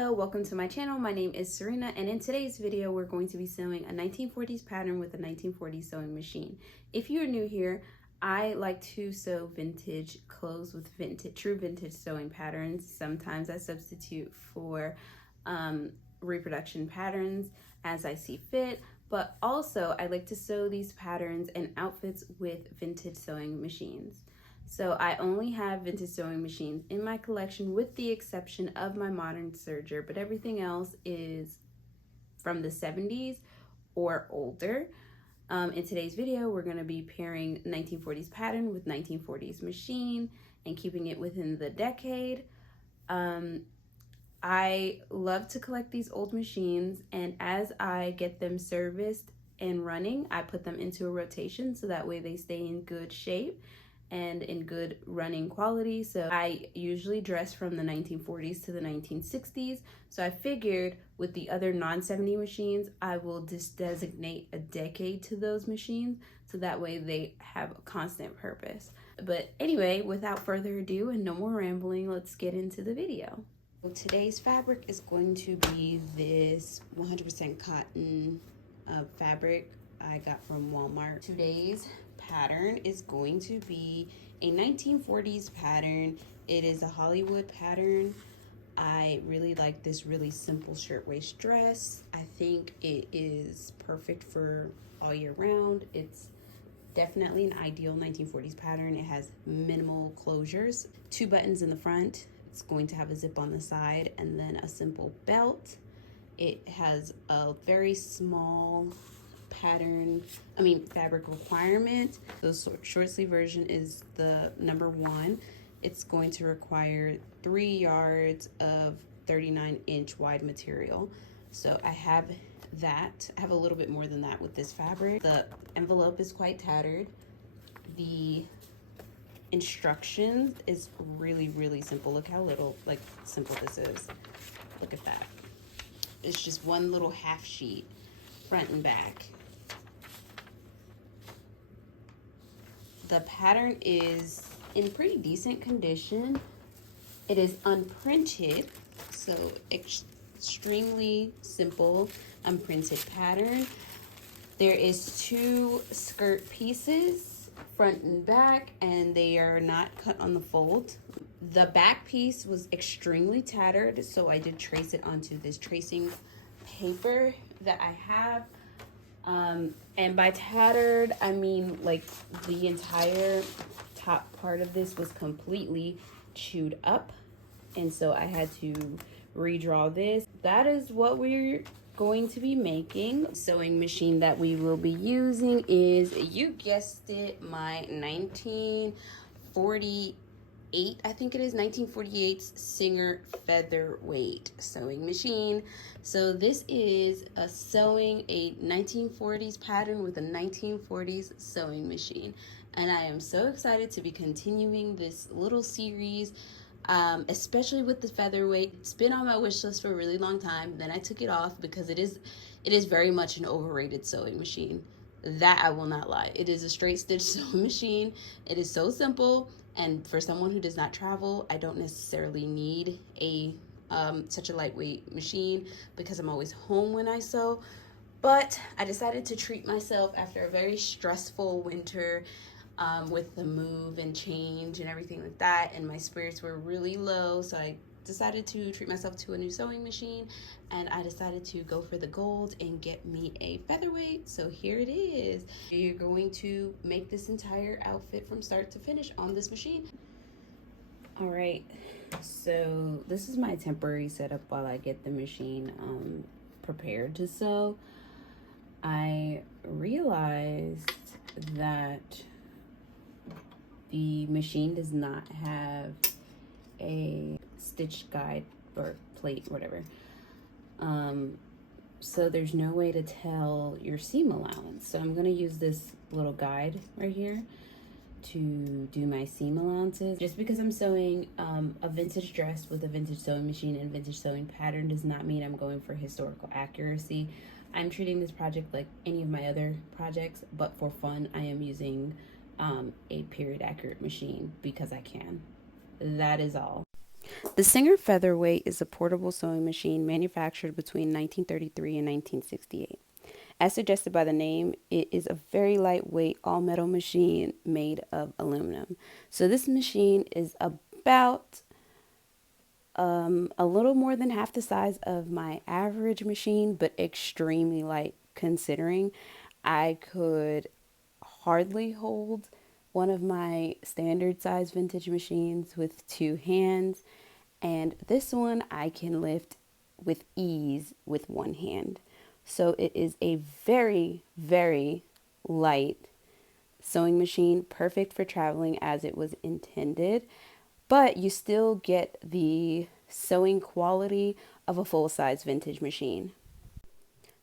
Hello, welcome to my channel. My name is SewRena, and in today's video we're going to be sewing a 1940s pattern with a 1940s sewing machine. If you are new here, I like to sew vintage clothes with true vintage sewing patterns. Sometimes I substitute for reproduction patterns as I see fit, but also I like to sew these patterns and outfits with vintage sewing machines. So I only have vintage sewing machines in my collection with the exception of my modern serger, but everything else is from the 70s or older. In today's video, we're going to be pairing 1940s pattern with 1940s machine and keeping it within the decade. I love to collect these old machines, and as I get them serviced and running, I put them into a rotation so that way they stay in good shape and in good running quality. So I usually dress from the 1940s to the 1960s. So I figured with the other non-70 machines, I will just designate a decade to those machines so that way they have a constant purpose. But anyway, without further ado and no more rambling, let's get into the video. So today's fabric is going to be this 100% cotton fabric I got from Walmart. Today's pattern is going to be a 1940s pattern. It is a Hollywood pattern. I really like this really simple shirtwaist dress. I think it is perfect for all year round. It's definitely an ideal 1940s pattern. It has minimal closures, 2 buttons in the front. It's going to have a zip on the side and then a simple belt. It has a very small fabric requirement. The short sleeve version is the number 1. It's going to require 3 yards of 39-inch wide material. So I have that. I have a little bit more than that with this fabric. The envelope is quite tattered. The instructions is really simple. Look how simple this is. Look at that. It's just one little half sheet, front and back. The pattern is in pretty decent condition. It is unprinted, so extremely simple unprinted pattern. There is 2 skirt pieces, front and back, and they are not cut on the fold. The back piece was extremely tattered, so I did trace it onto this tracing paper that I have. And by tattered, I mean like the entire top part of this was completely chewed up, and so I had to redraw this. That is what we're going to be making. Sewing machine that we will be using is, you guessed it, my 1948, I think it is 1948's Singer featherweight sewing machine. So this is sewing a 1940s pattern with a 1940s sewing machine, and I am so excited to be continuing this little series, especially with the featherweight. It's been on my wish list for a really long time. Then I took it off because it is very much an overrated sewing machine. That I will not lie. It is a straight stitch sewing machine. It is so simple, and for someone who does not travel, I don't necessarily need such a lightweight machine because I'm always home when I sew. But I decided to treat myself after a very stressful winter with the move and change and everything like that, and my spirits were really low, so I decided to treat myself to a new sewing machine, and I decided to go for the gold and get me a featherweight. So here it is. You're going to make this entire outfit from start to finish on this machine. All right, so this is my temporary setup while I get the machine prepared to sew. I realized that the machine does not have a stitch guide or plate, whatever. So there's no way to tell your seam allowance. So I'm gonna use this little guide right here to do my seam allowances. Just because I'm sewing a vintage dress with a vintage sewing machine and vintage sewing pattern does not mean I'm going for historical accuracy. I'm treating this project like any of my other projects, but for fun, I am using a period accurate machine because I can. That is all. The Singer Featherweight is a portable sewing machine manufactured between 1933 and 1968. As suggested by the name, it is a very lightweight all metal machine made of aluminum. So this machine is about a little more than half the size of my average machine, but extremely light considering I could hardly hold one of my standard size vintage machines with two hands, and this one I can lift with ease with one hand. So it is a very, very light sewing machine, perfect for traveling as it was intended, but you still get the sewing quality of a full-size vintage machine.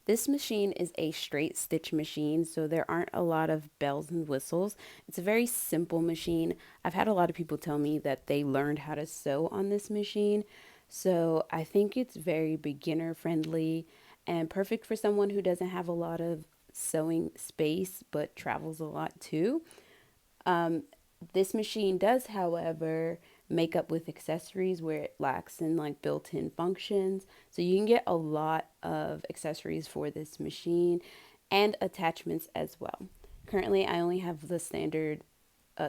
This machine is a straight stitch machine, so there aren't a lot of bells and whistles. It's a very simple machine. I've had a lot of people tell me that they learned how to sew on this machine, so I think it's very beginner friendly and perfect for someone who doesn't have a lot of sewing space but travels a lot too. This machine does, however, make up with accessories where it lacks in like built-in functions. So you can get a lot of accessories for this machine and attachments as well. Currently, I only have the standard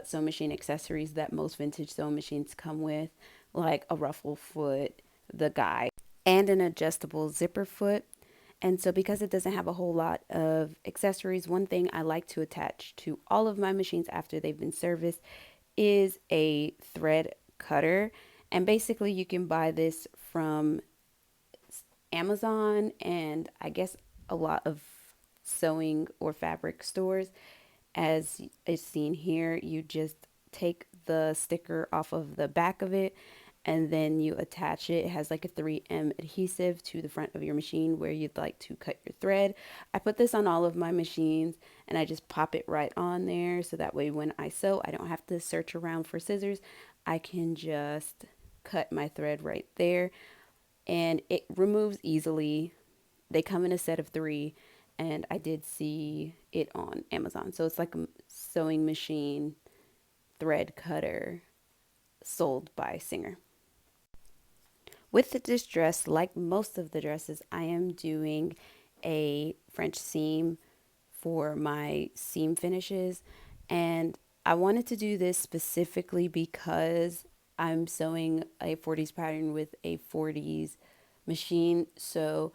sewing machine accessories that most vintage sewing machines come with, like a ruffle foot, the guide, and an adjustable zipper foot. And so because it doesn't have a whole lot of accessories, one thing I like to attach to all of my machines after they've been serviced is a thread cutter. And basically you can buy this from Amazon and I guess a lot of sewing or fabric stores. As is seen here, you just take the sticker off of the back of it and then you attach it. It has like a 3M adhesive to the front of your machine where you'd like to cut your thread. I put this on all of my machines and I just pop it right on there so that way when I sew, I don't have to search around for scissors. I can just cut my thread right there and it removes easily. They come in a set of 3 and I did see it on Amazon. So it's like a sewing machine thread cutter sold by Singer. With this dress, like most of the dresses, I am doing a French seam for my seam finishes. And I wanted to do this specifically because I'm sewing a 40s pattern with a 40s machine. So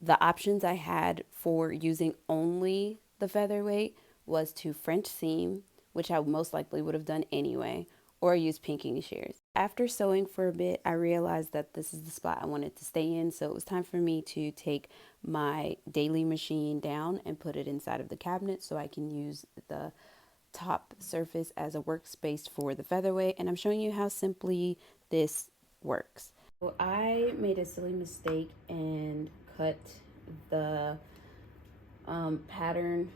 the options I had for using only the featherweight was to French seam, which I most likely would have done anyway, or use pinking shears. After sewing for a bit, I realized that this is the spot I wanted to stay in, so it was time for me to take my daily machine down and put it inside of the cabinet so I can use the top surface as a workspace for the featherweight, and I'm showing you how simply this works. So I made a silly mistake and cut the pattern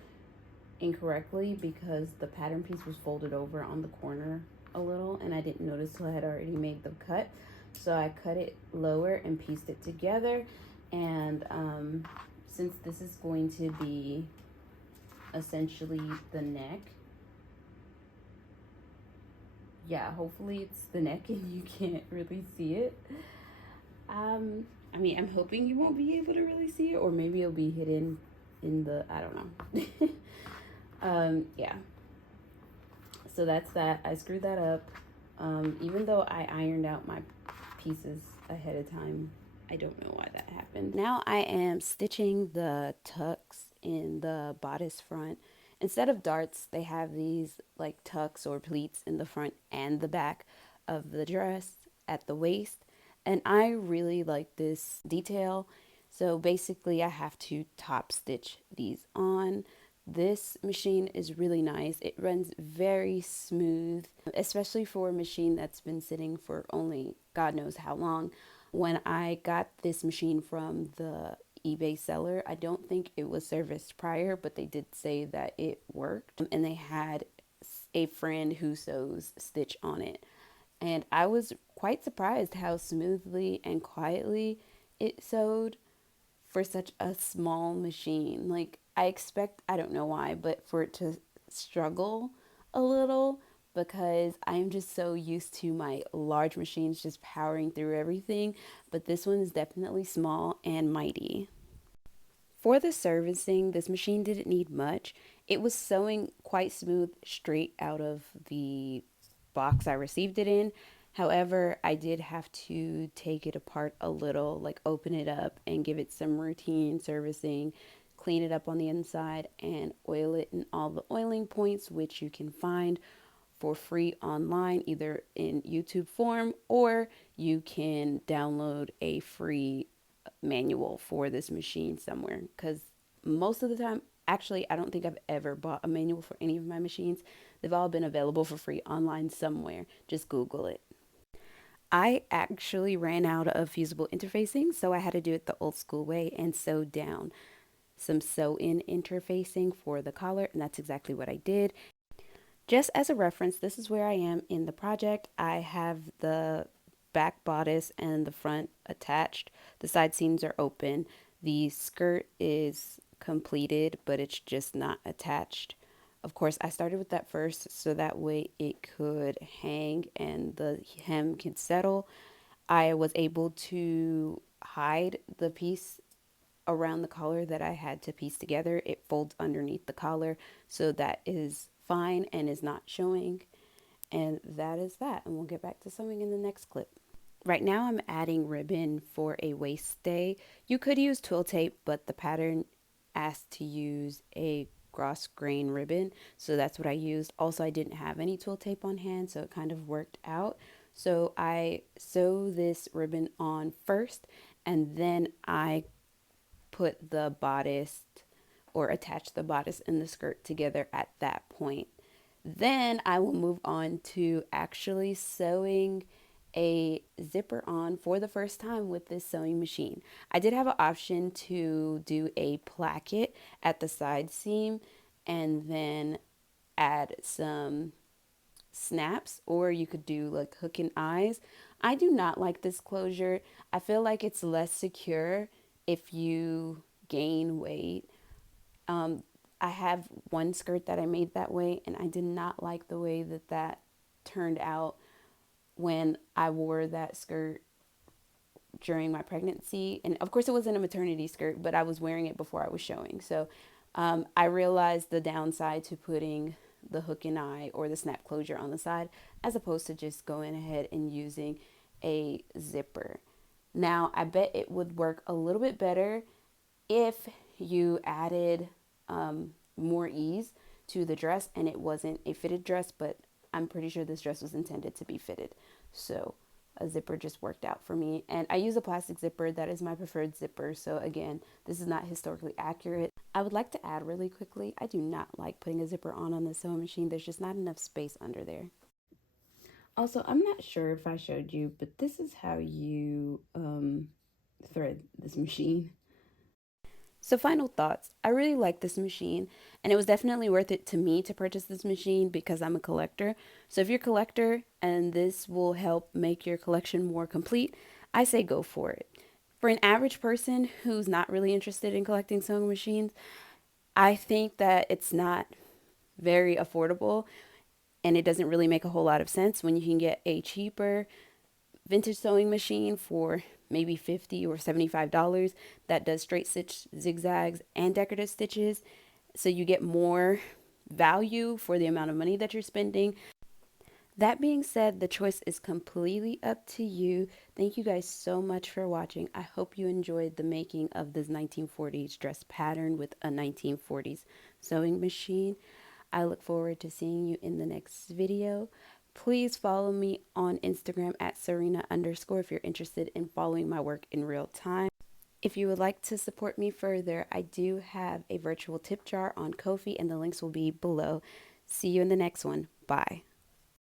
incorrectly because the pattern piece was folded over on the corner a little and I didn't notice till I had already made the cut. So I cut it lower and pieced it together, and since this is going to be essentially the neck, yeah, hopefully it's the neck and you can't really see it. I mean, I'm hoping you won't be able to really see it, or maybe it'll be hidden in the, I don't know. Yeah. So that's that. I screwed that up. Even though I ironed out my pieces ahead of time, I don't know why that happened. Now I am stitching the tucks in the bodice front. Instead of darts, they have these like tucks or pleats in the front and the back of the dress at the waist. And I really like this detail. So basically I have to top stitch these on. This machine is really nice. It runs very smooth, especially for a machine that's been sitting for only God knows how long. When I got this machine from the eBay seller, I don't think it was serviced prior, but they did say that it worked. And they had a friend who sews stitch on it. And I was quite surprised how smoothly and quietly it sewed for such a small machine. Like, I expect, I don't know why, but for it to struggle a little, because I'm just so used to my large machines just powering through everything, but this one is definitely small and mighty. For the servicing, this machine didn't need much. It was sewing quite smooth straight out of the box I received it in. However, I did have to take it apart a little, like open it up and give it some routine servicing, clean it up on the inside, and oil it in all the oiling points, which you can find for free online, either in YouTube form, or you can download a free manual for this machine somewhere. Because most of the time, actually, I don't think I've ever bought a manual for any of my machines. They've all been available for free online somewhere. Just Google it. I actually ran out of fusible interfacing, so I had to do it the old school way and sew down some sew in interfacing for the collar, and that's exactly what I did. Just as a reference, this is where I am in the project. I have the back bodice and the front attached. The side seams are open. The skirt is completed, but it's just not attached. Of course, I started with that first so that way it could hang and the hem can settle. I was able to hide the piece around the collar that I had to piece together. It folds underneath the collar, so that is fine and is not showing. And that is that. And we'll get back to sewing in the next clip. Right now I'm adding ribbon for a waist stay. You could use twill tape, but the pattern asked to use a gross grain ribbon, so that's what I used. Also, I didn't have any twill tape on hand, so it kind of worked out. So I sew this ribbon on first, and then I put the bodice or attach the bodice and the skirt together at that point. Then I will move on to actually sewing a zipper on for the first time with this sewing machine. I did have an option to do a placket at the side seam and then add some snaps, or you could do like hook and eyes. I do not like this closure. I feel like it's less secure if you gain weight. I have one skirt that I made that way, and I did not like the way that that turned out when I wore that skirt during my pregnancy. And of course, it wasn't a maternity skirt, but I was wearing it before I was showing. So I realized the downside to putting the hook and eye or the snap closure on the side, as opposed to just going ahead and using a zipper. Now, I bet it would work a little bit better if you added more ease to the dress and it wasn't a fitted dress, but I'm pretty sure this dress was intended to be fitted. So a zipper just worked out for me. And I use a plastic zipper. That is my preferred zipper. So again, this is not historically accurate. I would like to add really quickly, I do not like putting a zipper on the sewing machine. There's just not enough space under there. Also, I'm not sure if I showed you, but this is how you thread this machine. So final thoughts. I really like this machine, and it was definitely worth it to me to purchase this machine because I'm a collector. So if you're a collector and this will help make your collection more complete, I say go for it. For an average person who's not really interested in collecting sewing machines, I think that it's not very affordable, and it doesn't really make a whole lot of sense when you can get a cheaper vintage sewing machine for maybe $50 or $75 that does straight stitch, zigzags, and decorative stitches. So you get more value for the amount of money that you're spending. That being said, the choice is completely up to you. Thank you guys so much for watching. I hope you enjoyed the making of this 1940s dress pattern with a 1940s sewing machine. I look forward to seeing you in the next video. Please follow me on Instagram at SewRena_ if you're interested in following my work in real time. If you would like to support me further, I do have a virtual tip jar on Ko-fi, and the links will be below. See you in the next one. Bye.